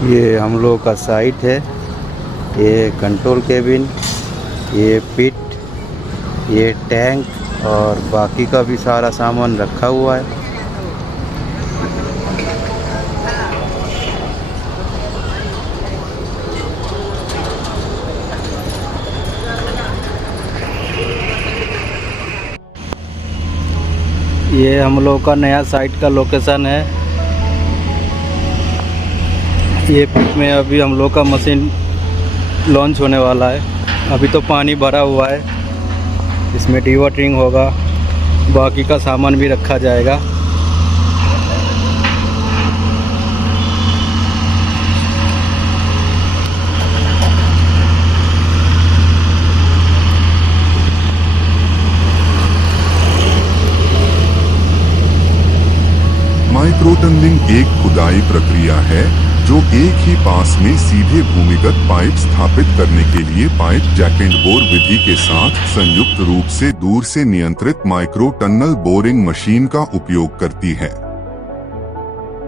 ये हम लोग का साइट है। ये कंट्रोल केबिन, ये पिट, ये टैंक और बाकी का भी सारा सामान रखा हुआ है। ये हम लोग का नया साइट का लोकेशन है। ये पिट में अभी हम लोग का मशीन लॉन्च होने वाला है। अभी तो पानी भरा हुआ है, इसमें डीवाटरिंग होगा, बाकी का सामान भी रखा जाएगा। माइक्रो टनलिंग एक खुदाई प्रक्रिया है जो एक ही पास में सीधे भूमिगत पाइप स्थापित करने के लिए पाइप जैक एंड बोर विधि के साथ संयुक्त रूप से दूर से नियंत्रित माइक्रो टनल बोरिंग मशीन का उपयोग करती है।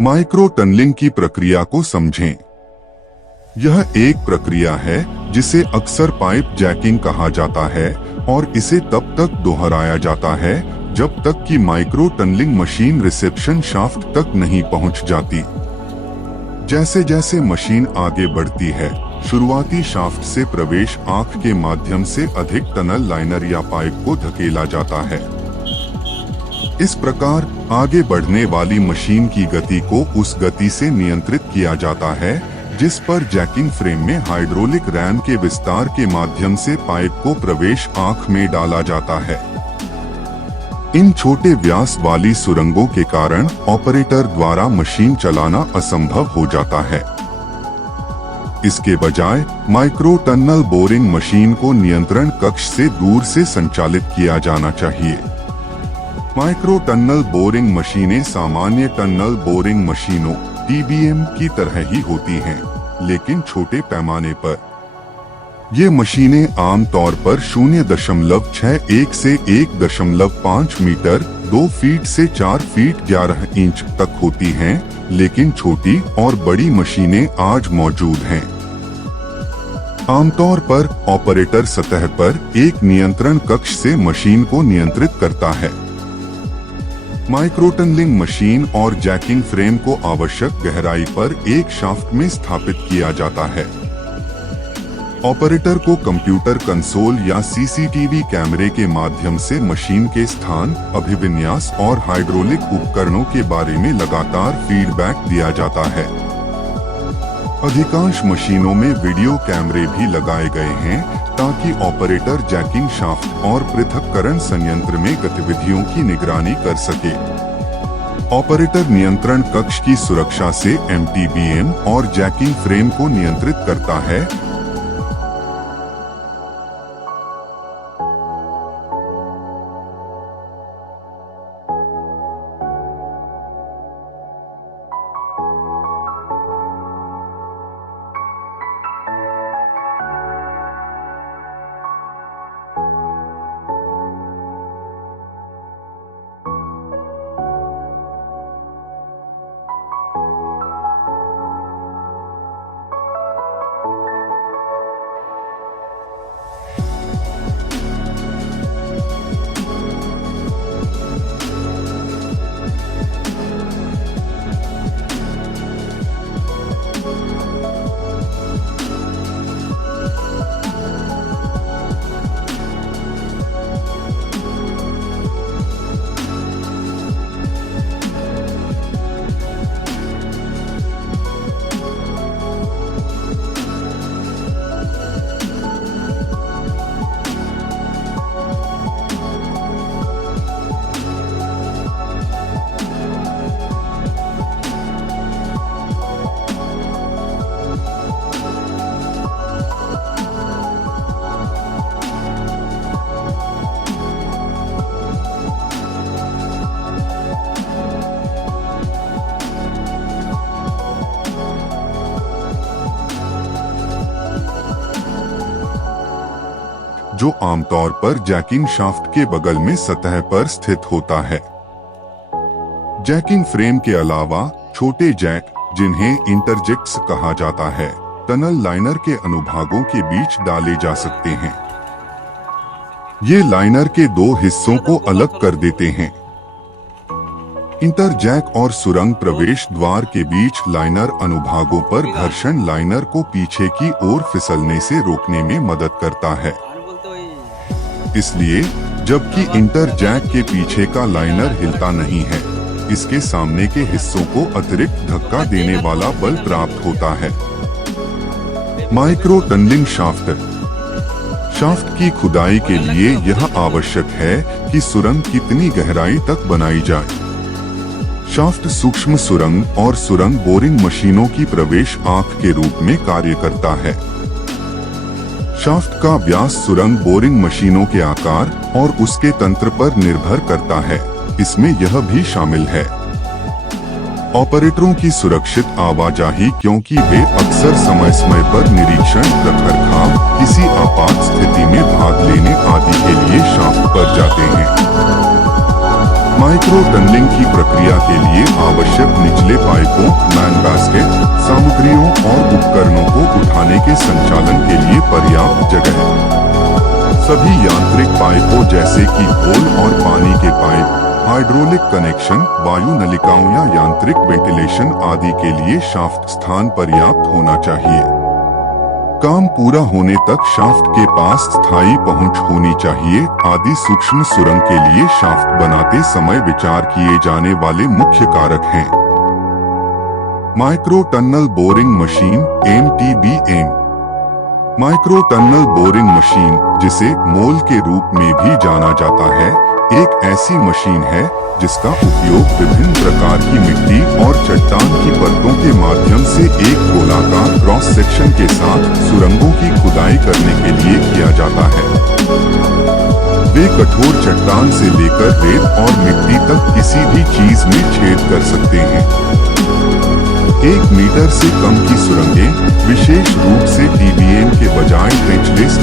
माइक्रो टनलिंग की प्रक्रिया को समझें। यह एक प्रक्रिया है जिसे अक्सर पाइप जैकिंग कहा जाता है और इसे तब तक दोहराया जाता है जब तक कि micro tunnelling machine reception shaft तक नहीं पहुंच जाती। जैसे जैसे मशीन आगे बढ़ती है, शुरुआती शाफ्ट से प्रवेश आंख के माध्यम से अधिक टनल लाइनर या पाइप को धकेला जाता है। इस प्रकार आगे बढ़ने वाली मशीन की गति को उस गति से नियंत्रित किया जाता है जिस पर जैकिंग फ्रेम में हाइड्रोलिक रैम के विस्तार के माध्यम से पाइप को प्रवेश आंख में डाला जाता है। इन छोटे व्यास वाली सुरंगों के कारण ऑपरेटर द्वारा मशीन चलाना असंभव हो जाता है। इसके बजाय माइक्रो टनल बोरिंग मशीन को नियंत्रण कक्ष से दूर से संचालित किया जाना चाहिए। माइक्रो टनल बोरिंग मशीनें सामान्य टनल बोरिंग मशीनों (TBM) की तरह ही होती हैं, लेकिन छोटे पैमाने पर। ये मशीनें आमतौर पर 0.61 से 1.5 मीटर 2 फीट से 4 फीट 11 इंच तक होती हैं, लेकिन छोटी और बड़ी मशीनें आज मौजूद हैं। आमतौर पर ऑपरेटर सतह पर एक नियंत्रण कक्ष से मशीन को नियंत्रित करता है। माइक्रो टनलिंग मशीन और जैकिंग फ्रेम को आवश्यक गहराई पर एक शाफ्ट में स्थापित किया जाता है। ऑपरेटर को कंप्यूटर कंसोल या CCTV कैमरे के माध्यम से मशीन के स्थान, अभिविन्यास और हाइड्रोलिक उपकरणों के बारे में लगातार फीडबैक दिया जाता है। अधिकांश मशीनों में वीडियो कैमरे भी लगाए गए हैं ताकि ऑपरेटर जैकिंग शाफ्ट और पृथक्करण संयंत्र में गतिविधियों की निगरानी कर सके। ऑपरेटर नियंत्रण कक्ष की सुरक्षा से MTBM और जैकिंग फ्रेम को नियंत्रित करता है। जो आमतौर पर जैकिंग शाफ्ट के बगल में सतह पर स्थित होता है। जैकिंग फ्रेम के अलावा छोटे जैक, जिन्हें इंटरजेक्ट्स कहा जाता है, टनल लाइनर के अनुभागों के बीच डाले जा सकते हैं। ये लाइनर के दो हिस्सों को अलग कर देते हैं। इंटरजैक और सुरंग प्रवेश द्वार के बीच लाइनर अनुभागों पर घर्षण लाइनर को पीछे की ओर फिसलने से रोकने में मदद करता है। इसलिए जबकि इंटरजैक के पीछे का लाइनर हिलता नहीं है, इसके सामने के हिस्सों को अतिरिक्त धक्का देने वाला बल प्राप्त होता है। Micro tunnelling shaft. शाफ्ट की खुदाई के लिए यह आवश्यक है कि सुरंग कितनी गहराई तक बनाई जाए। शाफ्ट सूक्ष्म सुरंग और सुरंग बोरिंग मशीनों की प्रवेश आंख के रूप में कार्य करता है। शाफ्ट का व्यास सुरंग बोरिंग मशीनों के आकार और उसके तंत्र पर निर्भर करता है। इसमें यह भी शामिल है ऑपरेटरों की सुरक्षित आवाजाही, क्योंकि वे अक्सर समय समय पर निरीक्षण, रखरखाव, किसी आपात स्थिति में भाग लेने आदि के लिए शाफ्ट पर जाते हैं। माइक्रो टनलिंग की प्रक्रिया के लिए आवश्यक निचले पाइपों, मैन बास्केट, सामग्रियों और उपकरणों को उठाने के संचालन के लिए पर्याप्त जगह है। सभी यांत्रिक पाइपों जैसे कि घोल और पानी के पाइप, हाइड्रोलिक कनेक्शन, वायु नलिकाओं या यांत्रिक वेंटिलेशन आदि के लिए शाफ्ट स्थान पर्याप्त होना चाहिए। काम पूरा होने तक शाफ्ट के पास स्थायी पहुंच होनी चाहिए आदि सूक्ष्म सुरंग के लिए शाफ्ट बनाते समय विचार किए जाने वाले मुख्य कारक हैं। Micro tunnel boring machine (MTBM). Micro tunnel boring machine, जिसे मोल के रूप में भी जाना जाता है, एक ऐसी मशीन है जिसका उपयोग विभिन्न प्रकार की मिट्टी और चट्टान की परतों के माध्यम से एक गोलाकार क्रॉस सेक्शन के साथ सुरंगों की खुदाई करने के लिए किया जाता है। वे कठोर चट्टान से लेकर रेत और मिट्टी तक किसी भी चीज में छेद कर सकते हैं। 1 मीटर से कम की सुरंगें, विशेष रूप से TBM के बजाय ट्रेंचलेस